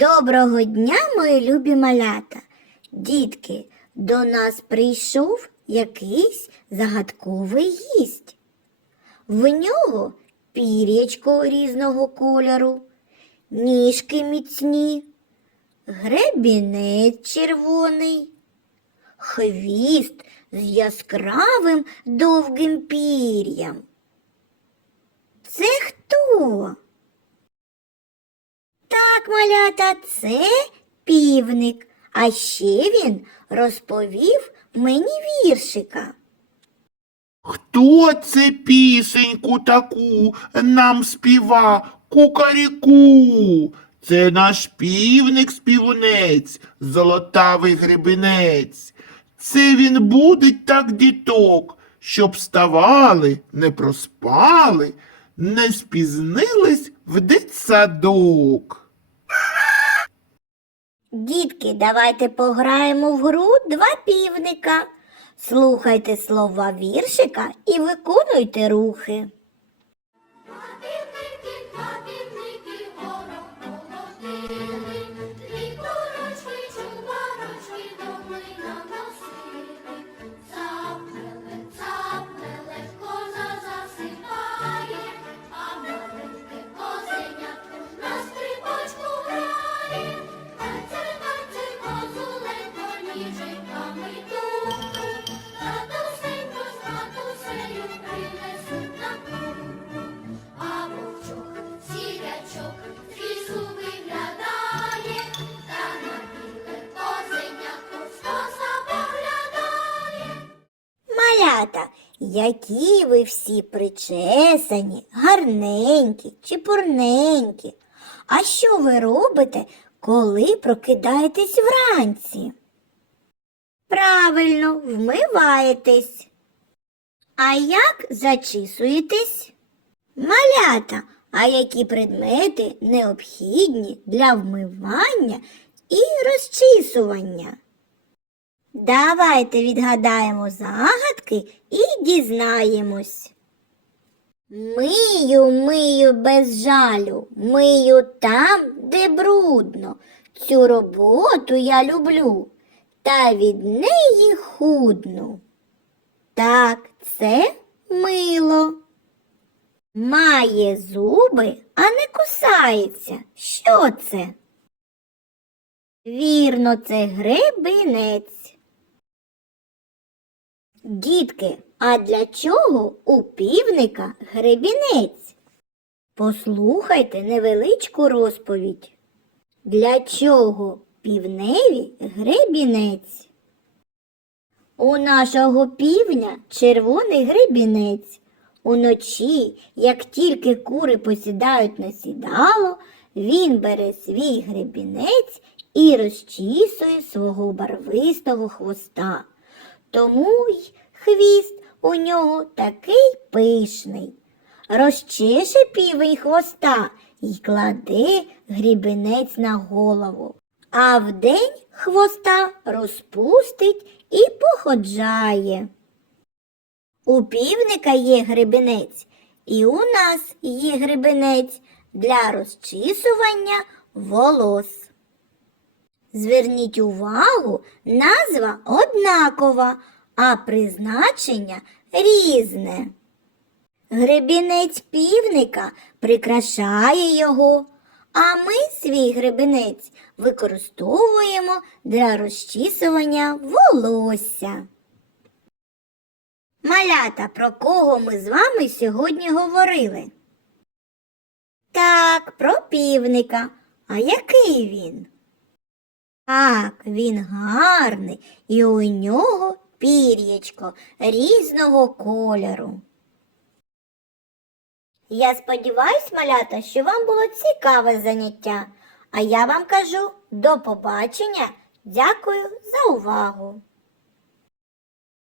Доброго дня, мої любі малята. Дітки, до нас прийшов якийсь загадковий гість. В нього пір'ячко різного кольору, ніжки міцні, гребінець червоний, хвіст з яскравим довгим пір'ям. Це хто? Так, малята, це півник. А ще він розповів мені віршика. Хто це пісеньку таку нам співа кукаріку? Це наш півник співунець, золотавий гребенець. Це він будить так діток, щоб вставали, не проспали, не спізнились в дитсадок. Дітки, давайте пограємо в гру два півника. Слухайте слова віршика і виконуйте рухи. Малята, які ви всі причесані, гарненькі, чепурненькі. А що ви робите, коли прокидаєтесь вранці? Правильно, вмиваєтесь. А як зачісуєтесь? Малята, а які предмети необхідні для вмивання і розчісування? Давайте відгадаємо загадки і дізнаємось. Мию, мию без жалю, мию там, де брудно. Цю роботу я люблю, та від неї худну. Так, це мило. Має зуби, а не кусається. Що це? Вірно, це гребінець. Дітки, а для чого у півника гребінець? Послухайте невеличку розповідь. Для чого півневі гребінець? У нашого півня червоний гребінець. Уночі, як тільки кури посідають на сідало, він бере свій гребінець і розчісує свого барвистого хвоста. Тому й хвіст у нього такий пишний. Розчеше півень хвоста і кладе грібенець на голову, а вдень хвоста розпустить і походжає. У півника є гребенець, і у нас є гребенець для розчісування волос. Зверніть увагу, назва однакова, а призначення різне. Гребінець півника прикрашає його, а ми свій гребінець використовуємо для розчісування волосся. Малята, про кого ми з вами сьогодні говорили? Так, про півника. А який він? Так, він гарний, і у нього пір'ячко різного кольору. Я сподіваюсь, малята, що вам було цікаве заняття, а я вам кажу до побачення. Дякую за увагу.